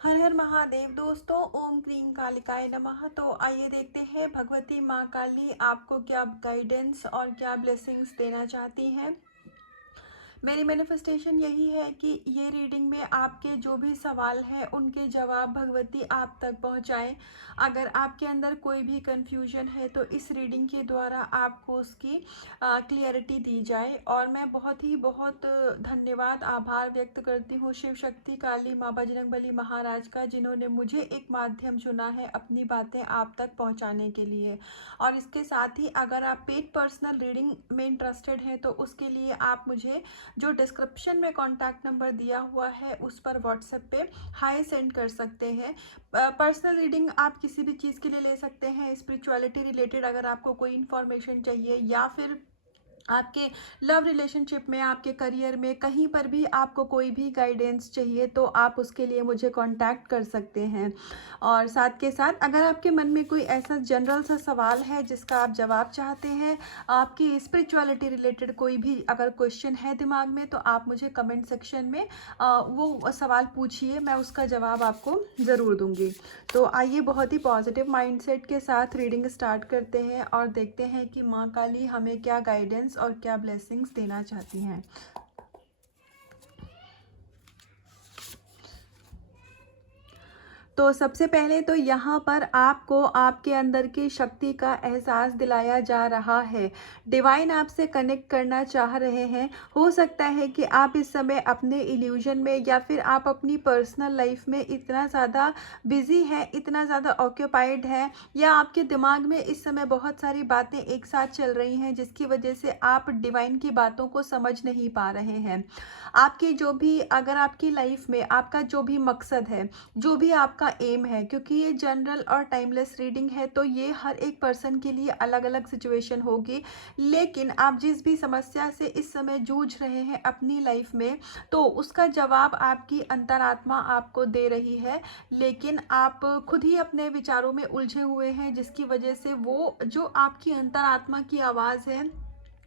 हर हर महादेव दोस्तों, ओम क्रीम कालिकाय नमः। तो आइए देखते हैं भगवती माँ काली आपको क्या गाइडेंस और क्या ब्लेसिंग्स देना चाहती हैं। मेरी मैनिफेस्टेशन यही है कि ये रीडिंग में आपके जो भी सवाल हैं उनके जवाब भगवती आप तक पहुंचाएं। अगर आपके अंदर कोई भी कंफ्यूजन है तो इस रीडिंग के द्वारा आपको उसकी क्लियरिटी दी जाए। और मैं बहुत धन्यवाद आभार व्यक्त करती हूँ शिव शक्ति काली माँ बजरंगबली महाराज का, जिन्होंने मुझे एक माध्यम चुना है अपनी बातें आप तक पहुँचाने के लिए। और इसके साथ ही अगर आप पेड पर्सनल रीडिंग में इंटरेस्टेड हैं तो उसके लिए आप मुझे जो डिस्क्रिप्शन में कॉन्टैक्ट नंबर दिया हुआ है उस पर व्हाट्सएप पे हाई सेंड कर सकते हैं। पर्सनल रीडिंग आप किसी भी चीज़ के लिए ले सकते हैं, स्पिरिचुअलिटी रिलेटेड अगर आपको कोई इन्फॉर्मेशन चाहिए, या फिर आपके लव रिलेशनशिप में, आपके करियर में, कहीं पर भी आपको कोई भी गाइडेंस चाहिए तो आप उसके लिए मुझे कांटेक्ट कर सकते हैं। और साथ के साथ अगर आपके मन में कोई ऐसा जनरल सा सवाल है जिसका आप जवाब चाहते हैं, आपकी स्पिरिचुअलिटी रिलेटेड कोई भी अगर क्वेश्चन है दिमाग में, तो आप मुझे कमेंट सेक्शन में वो सवाल पूछिए, मैं उसका जवाब आपको ज़रूर दूंगी। तो आइए बहुत ही पॉजिटिव माइंडसेट के साथ रीडिंग स्टार्ट करते हैं और देखते हैं कि माँ काली हमें क्या गाइडेंस और क्या ब्लेसिंग्स देना चाहती हैं। तो सबसे पहले तो यहाँ पर आपको आपके अंदर की शक्ति का एहसास दिलाया जा रहा है। डिवाइन आपसे कनेक्ट करना चाह रहे हैं। हो सकता है कि आप इस समय अपने इल्यूजन में या फिर आप अपनी पर्सनल लाइफ में इतना ज़्यादा बिजी हैं, इतना ज़्यादा ऑक्यूपाइड हैं, या आपके दिमाग में इस समय बहुत सारी बातें एक साथ चल रही हैं जिसकी वजह से आप डिवाइन की बातों को समझ नहीं पा रहे हैं। आपकी जो भी, अगर आपकी लाइफ में आपका जो भी मकसद है, जो भी आपका एम है, क्योंकि ये जनरल और टाइमलेस रीडिंग है तो ये हर एक पर्सन के लिए अलग अलग सिचुएशन होगी। लेकिन आप जिस भी समस्या से इस समय जूझ रहे हैं अपनी लाइफ में, तो उसका जवाब आपकी अंतरात्मा आपको दे रही है। लेकिन आप खुद ही अपने विचारों में उलझे हुए हैं, जिसकी वजह से वो जो आपकी अंतरात्मा की आवाज़ है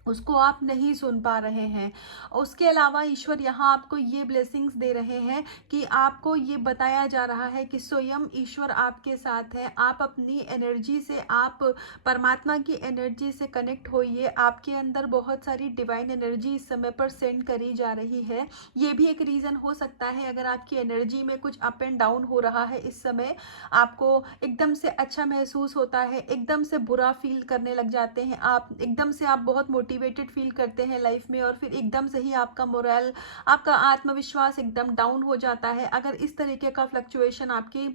उसको आप नहीं सुन पा रहे हैं। उसके अलावा ईश्वर यहाँ आपको ये ब्लेसिंग्स दे रहे हैं कि आपको ये बताया जा रहा है कि स्वयं ईश्वर आपके साथ है। आप अपनी एनर्जी से, आप परमात्मा की एनर्जी से कनेक्ट होइए। आपके अंदर बहुत सारी डिवाइन एनर्जी इस समय पर सेंड करी जा रही है। ये भी एक रीज़न हो सकता है अगर आपकी एनर्जी में कुछ अप एंड डाउन हो रहा है इस समय, आपको एकदम से अच्छा महसूस होता है, एकदम से बुरा फील करने लग जाते हैं आप, एकदम से आप बहुत मोटिवेटेड फील करते हैं लाइफ में, और फिर एकदम से ही आपका मोरल, आपका आत्मविश्वास एकदम डाउन हो जाता है। अगर इस तरीके का फ्लक्चुएशन आपकी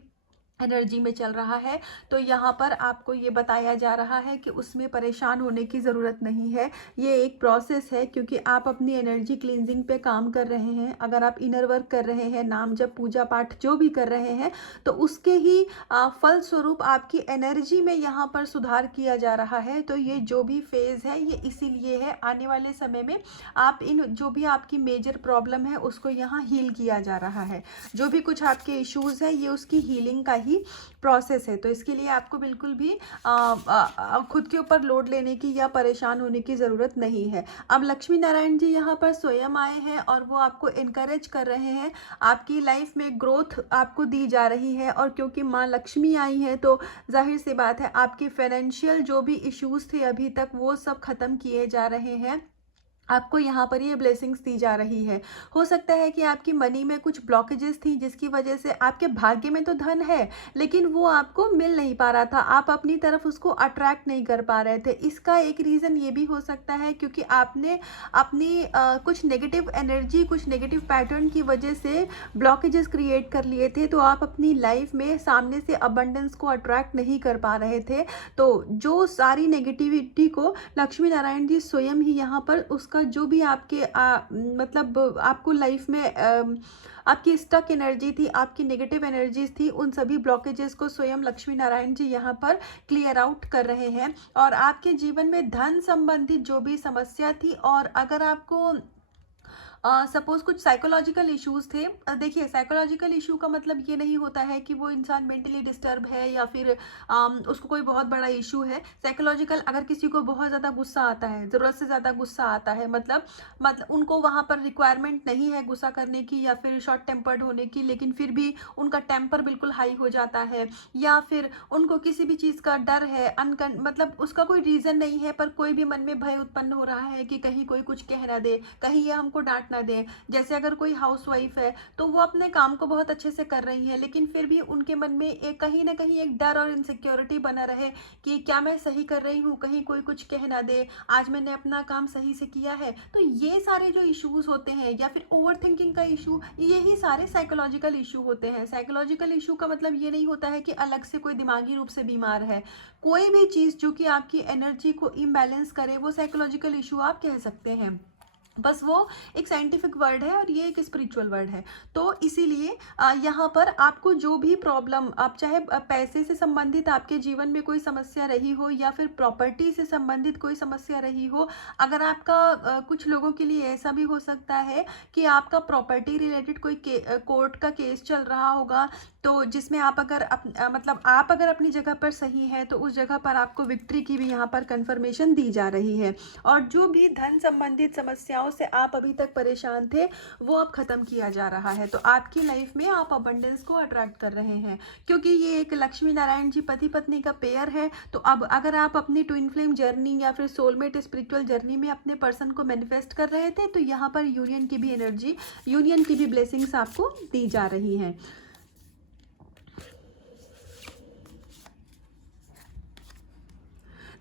एनर्जी में चल रहा है तो यहाँ पर आपको ये बताया जा रहा है कि उसमें परेशान होने की ज़रूरत नहीं है। ये एक प्रोसेस है, क्योंकि आप अपनी एनर्जी क्लींजिंग पे काम कर रहे हैं। अगर आप इनर वर्क कर रहे हैं, नाम जब पूजा पाठ जो भी कर रहे हैं, तो उसके ही फल स्वरूप आपकी एनर्जी में यहाँ पर सुधार किया जा रहा है। तो ये जो भी फेज़ है ये इसीलिए है, आने वाले समय में आप इन जो भी आपकी मेजर प्रॉब्लम है उसको यहाँ हील किया जा रहा है। जो भी कुछ आपके इश्यूज़ है ये उसकी हीलिंग का ही प्रोसेस है। तो इसके लिए आपको बिल्कुल भी खुद के ऊपर लोड लेने की या परेशान होने की ज़रूरत नहीं है। अब लक्ष्मी नारायण जी यहाँ पर स्वयं आए हैं और वो आपको इनकरेज कर रहे हैं। आपकी लाइफ में ग्रोथ आपको दी जा रही है, और क्योंकि माँ लक्ष्मी आई है तो जाहिर सी बात है आपकी फाइनेंशियल जो भी इश्यूज़ थे अभी तक वो सब ख़त्म किए जा रहे हैं। आपको यहाँ पर ये ब्लेसिंग्स दी जा रही है। हो सकता है कि आपकी मनी में कुछ ब्लॉकेजेस थी जिसकी वजह से आपके भाग्य में तो धन है लेकिन वो आपको मिल नहीं पा रहा था, आप अपनी तरफ उसको अट्रैक्ट नहीं कर पा रहे थे। इसका एक रीज़न ये भी हो सकता है क्योंकि आपने अपनी कुछ नेगेटिव एनर्जी, कुछ नेगेटिव पैटर्न की वजह से ब्लॉकेजेस क्रिएट कर लिए थे, तो आप अपनी लाइफ में सामने से अबंडेंस को अट्रैक्ट नहीं कर पा रहे थे। तो जो सारी नेगेटिविटी को लक्ष्मी नारायण जी स्वयं ही यहाँ पर उसका जो भी आपके मतलब आपको लाइफ में आपकी स्टक एनर्जी थी, आपकी नेगेटिव एनर्जीज थी, उन सभी ब्लॉकेजेस को स्वयं लक्ष्मी नारायण जी यहाँ पर क्लियर आउट कर रहे हैं। और आपके जीवन में धन संबंधित जो भी समस्या थी, और अगर आपको सपोज़ कुछ साइकोलॉजिकल इश्यूज़ थे। देखिए, साइकोलॉजिकल इश्यू का मतलब ये नहीं होता है कि वो इंसान मेंटली डिस्टर्ब है या फिर उसको कोई बहुत बड़ा इश्यू है। साइकोलॉजिकल, अगर किसी को बहुत ज़्यादा गुस्सा आता है, ज़रूरत से ज़्यादा गुस्सा आता है, मतलब उनको वहाँ पर रिक्वायरमेंट नहीं है गुस्सा करने की या फिर शॉर्ट टेम्पर्ड होने की, लेकिन फिर भी उनका टेम्पर बिल्कुल हाई हो जाता है, या फिर उनको किसी भी चीज़ का डर है, मतलब उसका कोई रीज़न नहीं है, पर कोई भी मन में भय उत्पन्न हो रहा है कि कहीं कोई कुछ कह ना दे, कहीं ये हमको डांट ना दे। जैसे अगर कोई हाउसवाइफ है तो वो अपने काम को बहुत अच्छे से कर रही है, लेकिन फिर भी उनके मन में एक कहीं ना कहीं एक डर और इनसिक्योरिटी बना रहे कि क्या मैं सही कर रही हूँ, कहीं कोई कुछ कह ना दे, आज मैंने अपना काम सही से किया है। तो ये सारे जो इश्यूज होते हैं, या फिर ओवर थिंकिंग का इशू, यही सारे साइकोलॉजिकल इशू होते हैं। साइकोलॉजिकल इशू का मतलब ये नहीं होता है कि अलग से कोई दिमागी रूप से बीमार है। कोई भी चीज़ जो कि आपकी एनर्जी को इम्बैलेंस करे, वो साइकोलॉजिकल इशू आप कह सकते हैं। बस वो एक साइंटिफिक वर्ड है और ये एक स्पिरिचुअल वर्ड है। तो इसीलिए यहाँ पर आपको जो भी प्रॉब्लम, आप चाहे पैसे से संबंधित आपके जीवन में कोई समस्या रही हो या फिर प्रॉपर्टी से संबंधित कोई समस्या रही हो, अगर आपका कुछ लोगों के लिए ऐसा भी हो सकता है कि आपका प्रॉपर्टी रिलेटेड कोई कोर्ट का केस चल रहा होगा, तो जिसमें आप अगर मतलब आप अगर अपनी जगह पर सही है तो उस जगह पर आपको विक्ट्री की भी यहाँ पर कंफर्मेशन दी जा रही है। और जो भी धन संबंधित समस्याओं से आप अभी तक परेशान थे, वो अब खत्म किया जा रहा है। तो आपकी लाइफ में आप अबंडेंस को अट्रैक्ट कर रहे हैं, क्योंकि ये एक लक्ष्मी नारायण जी पति पत्नी का पेयर है। तो अब अगर आप अपनी ट्विन फ्लेम जर्नी या फिर सोलमेट स्पिरिचुअल जर्नी में अपने पर्सन को मैनिफेस्ट कर रहे थे, तो यहाँ पर यूनियन की भी एनर्जी, यूनियन की भी ब्लेसिंग्स आपको दी जा रही हैं।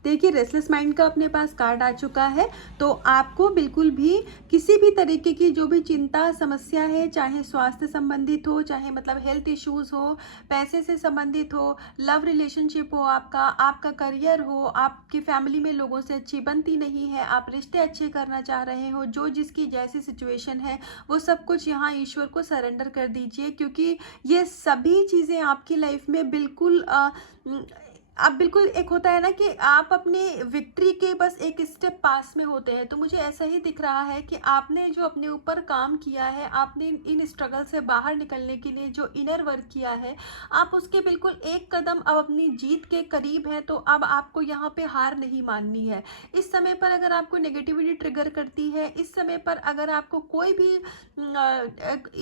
देखिए, रेस्टलेस माइंड का अपने पास कार्ड आ चुका है। तो आपको बिल्कुल भी किसी भी तरीके की जो भी चिंता समस्या है, चाहे स्वास्थ्य संबंधित हो, चाहे मतलब हेल्थ इश्यूज हो, पैसे से संबंधित हो, लव रिलेशनशिप हो, आपका आपका करियर हो, आपकी फैमिली में लोगों से अच्छी बनती नहीं है, आप रिश्ते अच्छे करना चाह रहे हो, जो जिसकी जैसी सिचुएशन है, वो सब कुछ यहाँ ईश्वर को सरेंडर कर दीजिए, क्योंकि ये सभी चीज़ें आपकी लाइफ में बिल्कुल आप बिल्कुल, एक होता है ना कि आप अपने विक्ट्री के बस एक स्टेप पास में होते हैं। तो मुझे ऐसा ही दिख रहा है कि आपने जो अपने ऊपर काम किया है, आपने इन स्ट्रगल से बाहर निकलने के लिए जो इनर वर्क किया है, आप उसके बिल्कुल एक कदम अब अपनी जीत के करीब हैं। तो अब आपको यहाँ पे हार नहीं माननी है। इस समय पर अगर आपको नेगेटिविटी ट्रिगर करती है, इस समय पर अगर आपको कोई भी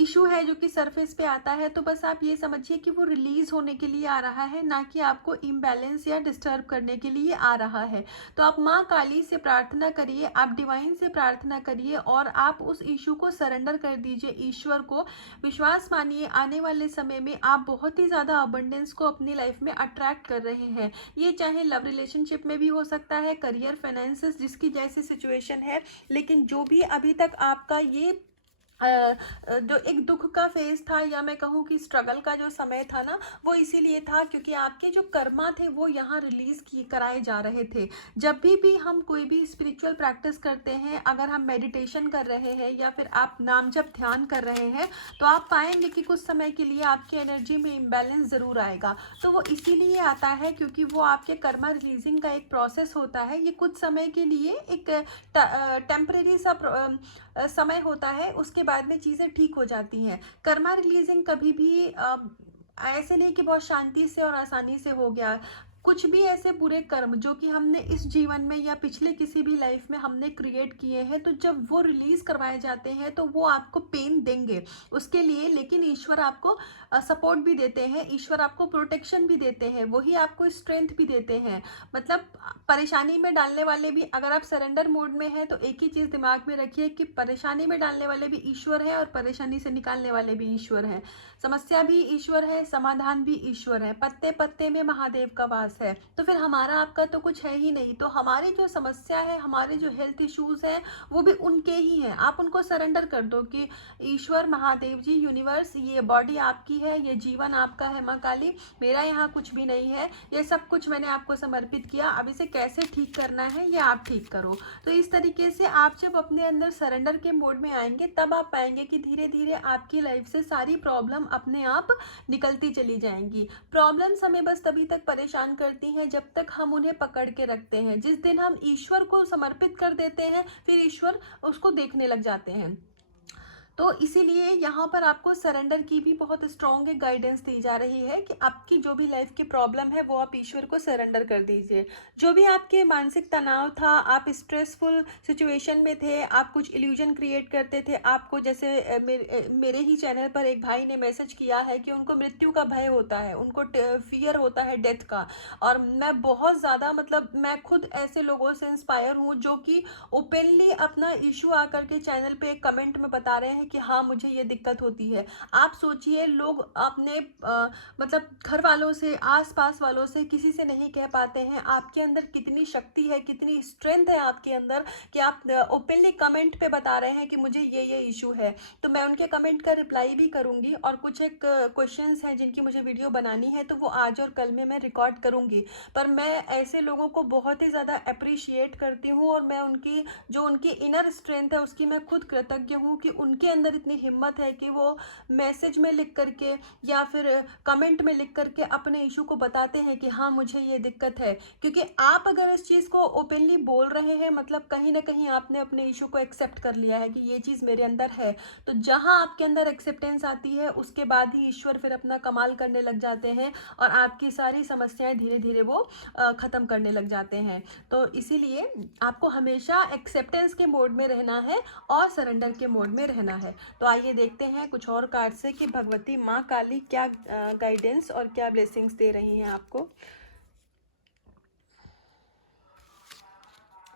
इशू है जो कि सरफेस पे आता है, तो बस आप ये समझिए कि वो रिलीज होने के लिए आ रहा है, ना कि आपको इम्बैलेंस या डिस्टर्ब करने के लिए आ रहा है। तो आप माँ काली से प्रार्थना करिए, आप डिवाइन से प्रार्थना करिए और आप उस इशू को सरेंडर कर दीजिए ईश्वर को। विश्वास मानिए, आने वाले समय में आप बहुत ही ज़्यादा अबंडेंस को अपनी लाइफ में अट्रैक्ट कर रहे हैं। ये चाहे लव रिलेशनशिप में भी हो सकता है, करियर, फाइनेंसेस, जिसकी जैसी सिचुएशन है। लेकिन जो भी अभी तक आपका ये जो एक दुख का फेज था, या मैं कहूँ कि स्ट्रगल का जो समय था ना, वो इसीलिए था क्योंकि आपके जो कर्मा थे वो यहाँ रिलीज की कराए जा रहे थे। जब भी हम कोई भी स्पिरिचुअल प्रैक्टिस करते हैं, अगर हम मेडिटेशन कर रहे हैं या फिर आप नाम जप ध्यान कर रहे हैं, तो आप पाएंगे कि कुछ समय के लिए आपकी एनर्जी में इम्बैलेंस ज़रूर आएगा। तो वो इसीलिए आता है क्योंकि वो आपके कर्मा रिलीजिंग का एक प्रोसेस होता है। ये कुछ समय के लिए एक टेम्परेरी सा समय होता है, उसके बाद में चीज़ें ठीक हो जाती हैं। कर्मा रिलीजिंग कभी भी ऐसे नहीं कि बहुत शांति से और आसानी से हो गया। कुछ भी ऐसे बुरे कर्म जो कि हमने इस जीवन में या पिछले किसी भी लाइफ में हमने क्रिएट किए हैं, तो जब वो रिलीज करवाए जाते हैं तो वो आपको पेन देंगे उसके लिए। लेकिन ईश्वर आपको सपोर्ट भी देते हैं, ईश्वर आपको प्रोटेक्शन भी देते हैं, वही आपको स्ट्रेंथ भी देते हैं। मतलब परेशानी में डालने वाले भी, अगर आप सरेंडर मोड में हैं तो एक ही चीज़ दिमाग में रखिए कि परेशानी में डालने वाले भी ईश्वर है और परेशानी से निकालने वाले भी ईश्वर हैं। समस्या भी ईश्वर है, समाधान भी ईश्वर है, पत्ते पत्ते में महादेव का वास है। तो फिर हमारा आपका तो कुछ है ही नहीं। तो हमारी जो समस्या है, हमारे जो हेल्थ इश्यूज हैं, वो भी उनके ही हैं। आप उनको सरेंडर कर दो कि ईश्वर, महादेव जी, यूनिवर्स, ये बॉडी आपकी है, ये जीवन आपका है, माँ काली, मेरा यहाँ कुछ भी नहीं है, ये सब कुछ मैंने आपको समर्पित किया, अब इसे कैसे ठीक करना है ये आप ठीक करो। तो इस तरीके से आप जब अपने अंदर सरेंडर के मोड में आएंगे, तब आप पाएंगे कि धीरे धीरे आपकी लाइफ से सारी प्रॉब्लम अपने आप निकलती चली जाएंगी। प्रॉब्लम्स हमें बस तभी तक परेशान करती हैं जब तक हम उन्हें पकड़ के रखते हैं। जिस दिन हम ईश्वर को समर्पित कर देते हैं, फिर ईश्वर उसको देखने लग जाते हैं। तो इसीलिए यहाँ पर आपको सरेंडर की भी बहुत स्ट्रॉन्ग एक गाइडेंस दी जा रही है कि आपकी जो भी लाइफ की प्रॉब्लम है वो आप ईश्वर को सरेंडर कर दीजिए। जो भी आपके मानसिक तनाव था, आप स्ट्रेसफुल सिचुएशन में थे, आप कुछ इल्यूजन क्रिएट करते थे, आपको जैसे मेरे ही चैनल पर एक भाई ने मैसेज किया है कि उनको मृत्यु का भय होता है, उनको फियर होता है डेथ का। और मैं बहुत ज़्यादा मतलब मैं खुद ऐसे लोगों से इंस्पायर हूँ जो कि ओपनली अपना इशू आकर के चैनल पे एक कमेंट में बता रहे हैं कि हाँ मुझे ये दिक्कत होती है। आप सोचिए, लोग अपने मतलब घर वालों से, आस पास वालों से, किसी से नहीं कह पाते हैं। आपके अंदर कितनी शक्ति है, कितनी स्ट्रेंथ है आपके अंदर कि आप ओपनली कमेंट पे बता रहे हैं कि मुझे ये इशू है। तो मैं उनके कमेंट का रिप्लाई भी करूँगी और कुछ एक क्वेश्चंस हैं जिनकी मुझे वीडियो बनानी है, तो वो आज और कल में मैं रिकॉर्ड करूँगी। पर मैं ऐसे लोगों को बहुत ही ज़्यादा अप्रिशिएट करती हूँ और मैं उनकी इनर स्ट्रेंथ है उसकी मैं खुद कृतज्ञ हूँ कि उनके अंदर इतनी हिम्मत है कि वो मैसेज में लिख करके या फिर कमेंट में लिख करके अपने इशू को बताते हैं कि हाँ मुझे ये दिक्कत है। क्योंकि आप अगर इस चीज़ को ओपनली बोल रहे हैं, मतलब कहीं ना कहीं आपने अपने इशू को एक्सेप्ट कर लिया है कि ये चीज़ मेरे अंदर है। तो जहाँ आपके अंदर एक्सेप्टेंस आती है उसके बाद ही ईश्वर फिर अपना कमाल करने लग जाते हैं और आपकी सारी समस्याएं धीरे धीरे वो ख़त्म करने लग जाते हैं। तो इसीलिए आपको हमेशा एक्सेप्टेंस के मोड में रहना है और सरेंडर के मोड में रहना है। तो आइए देखते हैं कुछ और कार्ड से कि भगवती माँ काली क्या गाइडेंस और क्या ब्लेसिंग्स दे रही हैं आपको।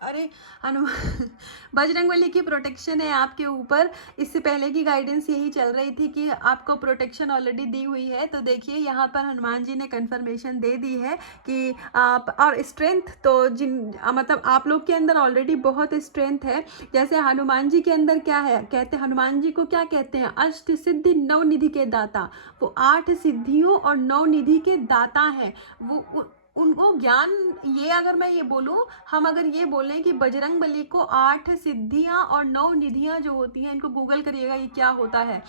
अरे हनुमान बजरंगबली की प्रोटेक्शन है आपके ऊपर। इससे पहले की गाइडेंस यही चल रही थी कि आपको प्रोटेक्शन ऑलरेडी दी हुई है। तो देखिए यहाँ पर हनुमान जी ने कंफर्मेशन दे दी है कि आप और स्ट्रेंथ तो मतलब आप लोग के अंदर ऑलरेडी बहुत स्ट्रेंथ है। जैसे हनुमान जी के अंदर क्या है, कहते हैं हनुमान जी को क्या कहते हैं, अष्ट सिद्धि नौ निधि के दाता। वो 8 सिद्धियों और 9 निधि के दाता हैं। वो उनको ज्ञान, ये अगर मैं ये बोलूँ, हम अगर ये बोलें कि बजरंग बली को 8 सिद्धियां और 9 निधियां जो होती हैं, इनको गूगल करिएगा ये क्या होता है।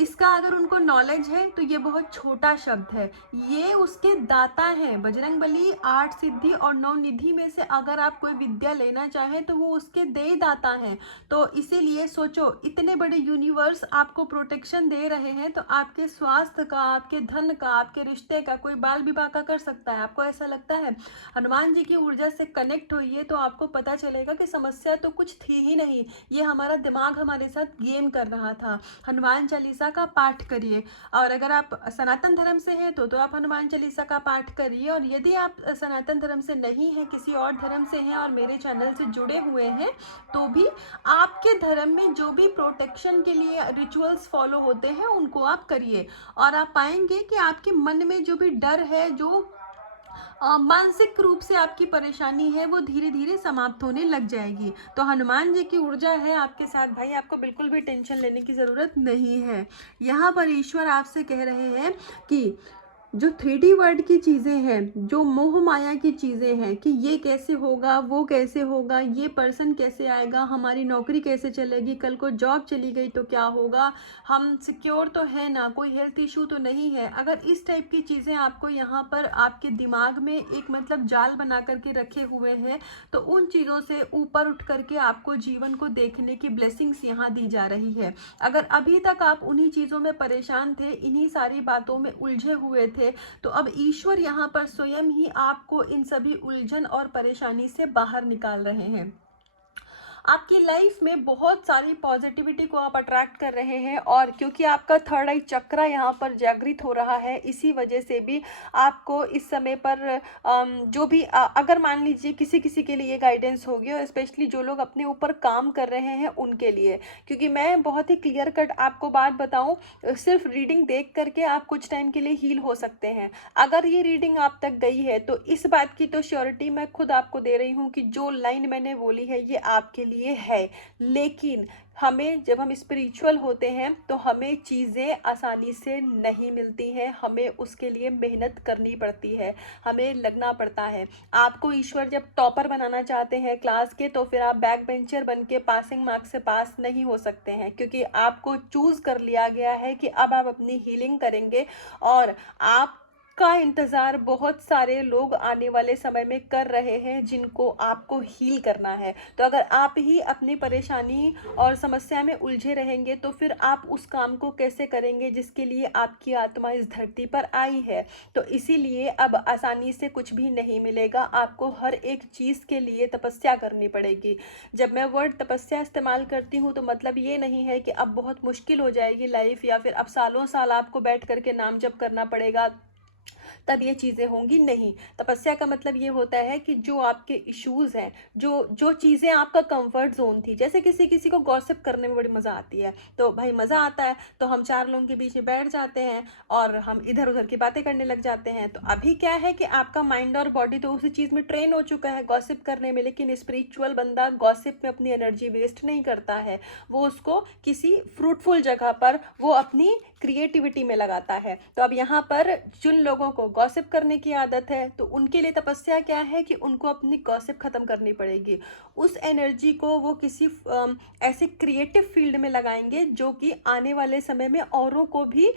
इसका अगर उनको नॉलेज है तो ये बहुत छोटा शब्द है, ये उसके दाता हैं। बजरंग बली 8 सिद्धि और 9 निधि में से अगर आप कोई विद्या लेना चाहें तो वो उसके दे दाता हैं। तो इसीलिए सोचो, इतने बड़े यूनिवर्स आपको प्रोटेक्शन दे रहे हैं, तो आपके स्वास्थ्य का, आपके धन का, आपके रिश्ते का, कोई बाल विवाह का कर सकता है। आपको ऐसा लगता है? हनुमान जी की ऊर्जा से कनेक्ट होइए तो आपको पता चलेगा कि समस्या तो कुछ थी ही नहीं, ये हमारा दिमाग हमारे साथ गेम कर रहा था। हनुमान चालीसा का पाठ करिए, और अगर आप सनातन धर्म से हैं तो आप हनुमान चालीसा का पाठ करिए। और यदि आप सनातन धर्म से नहीं हैं, किसी और धर्म से हैं और मेरे चैनल से जुड़े हुए हैं, तो भी आपके धर्म में जो भी प्रोटेक्शन के लिए रिचुअल्स फॉलो होते हैं उनको आप करिए। और आप पाएंगे कि आपके मन में जो भी डर है, जो मानसिक रूप से आपकी परेशानी है, वो धीरे धीरे समाप्त होने लग जाएगी। तो हनुमान जी की ऊर्जा है आपके साथ भाई, आपको बिल्कुल भी टेंशन लेने की ज़रूरत नहीं है। यहाँ पर ईश्वर आपसे कह रहे हैं कि जो 3D वर्ल्ड की चीज़ें हैं, जो मोह माया की चीज़ें हैं कि ये कैसे होगा, वो कैसे होगा, ये पर्सन कैसे आएगा, हमारी नौकरी कैसे चलेगी, कल को जॉब चली गई तो क्या होगा, हम सिक्योर तो है ना, कोई हेल्थ इशू तो नहीं है। अगर इस टाइप की चीज़ें आपको यहाँ पर आपके दिमाग में एक मतलब जाल बना करके रखे हुए हैं, तो उन चीज़ों से ऊपर उठ करके आपको जीवन को देखने की ब्लेसिंग्स यहाँ दी जा रही है। अगर अभी तक आप उन्हीं चीज़ों में परेशान थे, इन्हीं सारी बातों में उलझे हुए थे, तो अब ईश्वर यहाँ पर स्वयं ही आपको इन सभी उलझन और परेशानी से बाहर निकाल रहे हैं। आपकी लाइफ में बहुत सारी पॉजिटिविटी को आप अट्रैक्ट कर रहे हैं, और क्योंकि आपका थर्ड आई चक्रा यहाँ पर जागृत हो रहा है, इसी वजह से भी आपको इस समय पर जो भी अगर मान लीजिए किसी किसी के लिए गाइडेंस होगी, और स्पेशली जो लोग अपने ऊपर काम कर रहे हैं उनके लिए, क्योंकि मैं बहुत ही क्लियर कट आपको बात बताऊं, सिर्फ रीडिंग देख करके आप कुछ टाइम के लिए हील हो सकते हैं। अगर ये रीडिंग आप तक गई है तो इस बात की तो श्योरिटी मैं खुद आपको दे रही हूँ कि जो लाइन मैंने बोली है ये आपके लिए है। लेकिन हमें, जब हम स्पिरिचुअल होते हैं तो हमें चीज़ें आसानी से नहीं मिलती हैं, हमें उसके लिए मेहनत करनी पड़ती है, हमें लगना पड़ता है। आपको ईश्वर जब टॉपर बनाना चाहते हैं क्लास के, तो फिर आप बैक बेंचर बन के पासिंग मार्क्स से पास नहीं हो सकते हैं, क्योंकि आपको चूज़ कर लिया गया है कि अब आप अपनी हीलिंग करेंगे और आप का इंतज़ार बहुत सारे लोग आने वाले समय में कर रहे हैं, जिनको आपको हील करना है। तो अगर आप ही अपनी परेशानी और समस्या में उलझे रहेंगे, तो फिर आप उस काम को कैसे करेंगे जिसके लिए आपकी आत्मा इस धरती पर आई है। तो इसीलिए अब आसानी से कुछ भी नहीं मिलेगा, आपको हर एक चीज़ के लिए तपस्या करनी पड़ेगी। जब मैं वर्ड तपस्या इस्तेमाल करती हूँ, तो मतलब ये नहीं है कि अब बहुत मुश्किल हो जाएगी लाइफ, या फिर अब सालों साल आपको बैठ करके नाम जप करना पड़ेगा तब ये चीज़ें होंगी, नहीं। तपस्या का मतलब ये होता है कि जो आपके इश्यूज़ हैं, जो जो चीज़ें आपका कंफर्ट ज़ोन थी, जैसे किसी किसी को गॉसिप करने में बड़ी मज़ा आती है, तो भाई मज़ा आता है, तो हम 4 लोगों के बीच में बैठ जाते हैं और हम इधर-उधर की बातें करने लग जाते हैं। तो अभी क्या है कि आपका माइंड और बॉडी तो उसी चीज़ में ट्रेन हो चुका है गॉसिप करने में, लेकिन स्पिरिचुअल बंदा गॉसिप में अपनी एनर्जी वेस्ट नहीं करता है। वो उसको किसी फ्रूटफुल जगह पर वो अपनी क्रिएटिविटी में लगाता है। तो अब यहाँ पर जिन लोगों को गॉसिप करने की आदत है, तो उनके लिए तपस्या क्या है कि उनको अपनी गॉसिप खत्म करनी पड़ेगी। उस एनर्जी को वो किसी ऐसे क्रिएटिव फील्ड में लगाएंगे जो कि आने वाले समय में औरों को भी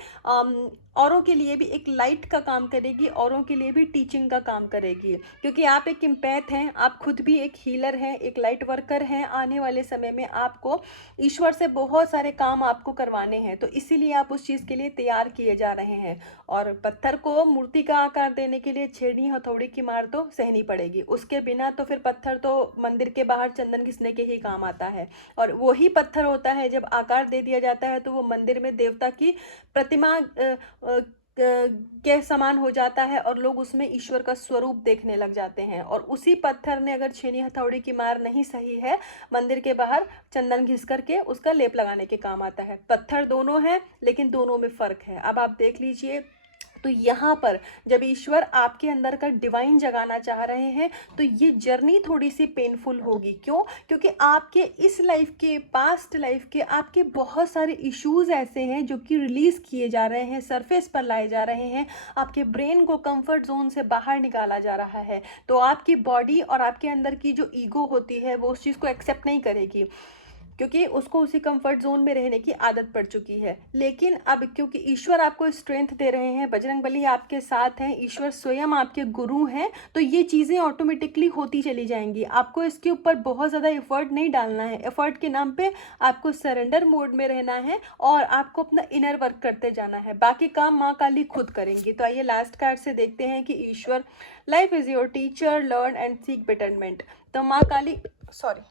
औरों के लिए भी एक लाइट का काम करेगी, औरों के लिए भी टीचिंग का काम करेगी। क्योंकि आप एक एम्पैथ हैं, आप खुद भी एक हीलर हैं, एक लाइट वर्कर हैं। आने वाले समय में आपको ईश्वर से बहुत सारे काम आपको करवाने हैं, तो इसीलिए आप उस चीज़ के लिए तैयार किए जा रहे हैं। और पत्थर को मूर्ति का आकार देने के लिए छेड़ी हथौड़ी की मार तो सहनी पड़ेगी, उसके बिना तो फिर पत्थर तो मंदिर के बाहर चंदन घिसने के ही काम आता है। और वही पत्थर होता है, जब आकार दे दिया जाता है तो वो मंदिर में देवता की प्रतिमा के समान हो जाता है, और लोग उसमें ईश्वर का स्वरूप देखने लग जाते हैं। और उसी पत्थर ने अगर छेनी हथौड़ी की मार नहीं सही है, मंदिर के बाहर चंदन घिस करके उसका लेप लगाने के काम आता है। पत्थर दोनों हैं, लेकिन दोनों में फर्क है। अब आप देख लीजिए, तो यहाँ पर जब ईश्वर आपके अंदर का डिवाइन जगाना चाह रहे हैं, तो ये जर्नी थोड़ी सी पेनफुल होगी। क्यों? क्योंकि आपके इस लाइफ के, पास्ट लाइफ के आपके बहुत सारे इश्यूज ऐसे हैं जो कि रिलीज किए जा रहे हैं, सरफेस पर लाए जा रहे हैं, आपके ब्रेन को कंफर्ट जोन से बाहर निकाला जा रहा है। तो आपकी बॉडी और आपके अंदर की जो ईगो होती है, वो उस चीज़ को एक्सेप्ट नहीं करेगी, क्योंकि उसको उसी कंफर्ट जोन में रहने की आदत पड़ चुकी है। लेकिन अब क्योंकि ईश्वर आपको स्ट्रेंथ दे रहे हैं, बजरंगबली आपके साथ हैं, ईश्वर स्वयं आपके गुरु हैं, तो ये चीज़ें ऑटोमेटिकली होती चली जाएंगी। आपको इसके ऊपर बहुत ज़्यादा एफर्ट नहीं डालना है। एफर्ट के नाम पे आपको सरेंडर मोड में रहना है और आपको अपना इनर वर्क करते जाना है, बाकी काम माँ काली खुद करेंगी। तो आइए लास्ट कार्ड से देखते हैं कि ईश्वर, life is your teacher, learn and seek betterment. तो माँ काली, सॉरी,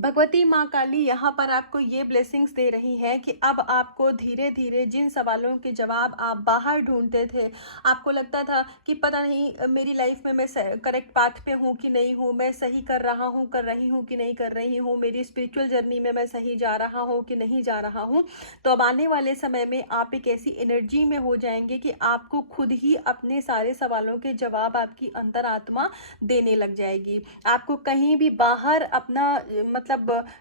भगवती माँ काली यहाँ पर आपको ये ब्लेसिंग्स दे रही है कि अब आपको धीरे धीरे जिन सवालों के जवाब आप बाहर ढूंढते थे, आपको लगता था कि पता नहीं मेरी लाइफ में मैं करेक्ट पाथ पे हूँ कि नहीं हूँ, मैं सही कर रहा हूँ, कर रही हूँ कि नहीं कर रही हूँ, मेरी स्पिरिचुअल जर्नी में मैं सही जा रहा हूँ कि नहीं जा रहा हूँ। तो अब आने वाले समय में आप एक ऐसी एनर्जी में हो जाएंगे कि आपको खुद ही अपने सारे सवालों के जवाब आपकी अंतरात्मा देने लग जाएगी। आपको कहीं भी बाहर अपना मतलब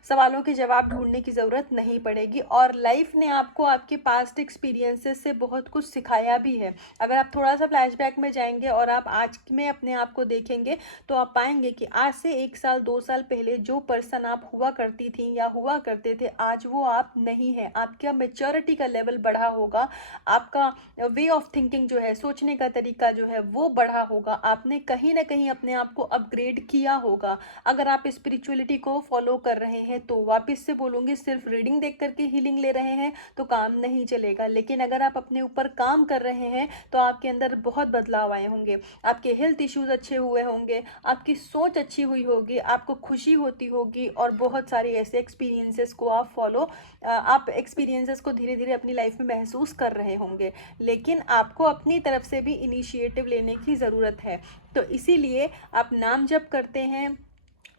सवालों के जवाब ढूंढने की ज़रूरत नहीं पड़ेगी। और लाइफ ने आपको आपके पास्ट एक्सपीरियंसेस से बहुत कुछ सिखाया भी है। अगर आप थोड़ा सा फ्लैशबैक में जाएंगे और आप आज में अपने आप को देखेंगे, तो आप पाएंगे कि आज से 1 साल 2 साल पहले जो पर्सन आप हुआ करती थी या हुआ करते थे, आज वो आप नहीं है। आपका मेच्योरिटी का लेवल बढ़ा होगा, आपका वे ऑफ थिंकिंग जो है, सोचने का तरीका जो है, वो बढ़ा होगा। आपने कहीं ना कहीं अपने आप को अपग्रेड किया होगा। अगर आप स्पिरिचुअलिटी को फॉलो कर रहे हैं, तो वापस से बोलूँगी, सिर्फ रीडिंग देख करके हीलिंग ले रहे हैं तो काम नहीं चलेगा। लेकिन अगर आप अपने ऊपर काम कर रहे हैं, तो आपके अंदर बहुत बदलाव आए होंगे, आपके हेल्थ इश्यूज अच्छे हुए होंगे, आपकी सोच अच्छी हुई होगी, आपको खुशी होती होगी, और बहुत सारे ऐसे एक्सपीरियंसेस को आप एक्सपीरियंसेस को धीरे धीरे अपनी लाइफ में महसूस कर रहे होंगे। लेकिन आपको अपनी तरफ से भी इनिशिएटिव लेने की ज़रूरत है। तो इसीलिए आप नाम जप करते हैं,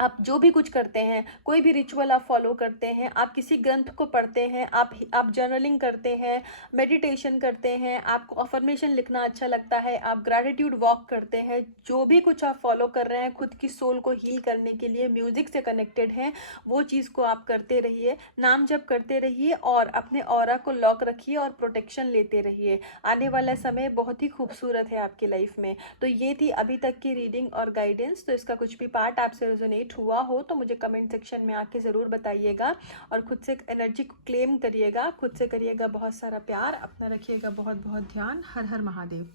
आप जो भी कुछ करते हैं, कोई भी रिचुअल आप फॉलो करते हैं, आप किसी ग्रंथ को पढ़ते हैं, आप जर्नलिंग करते हैं, मेडिटेशन करते हैं, आपको अफर्मेशन लिखना अच्छा लगता है, आप ग्रैटिट्यूड वॉक करते हैं, जो भी कुछ आप फॉलो कर रहे हैं खुद की सोल को हील करने के लिए, म्यूजिक से कनेक्टेड हैं, वो चीज़ को आप करते रहिए, नाम जप करते रहिए और अपने ऑरा को लॉक रखिए और प्रोटेक्शन लेते रहिए। आने वाला समय बहुत ही खूबसूरत है आपकी लाइफ में। तो ये थी अभी तक की रीडिंग और गाइडेंस। तो इसका कुछ भी पार्ट आपसे रेजोनेट रेजोनेट हुआ हो तो मुझे कमेंट सेक्शन में आके ज़रूर बताइएगा, और खुद से एनर्जी को क्लेम करिएगा, खुद से करिएगा बहुत सारा प्यार, अपना रखिएगा बहुत बहुत ध्यान। हर हर महादेव।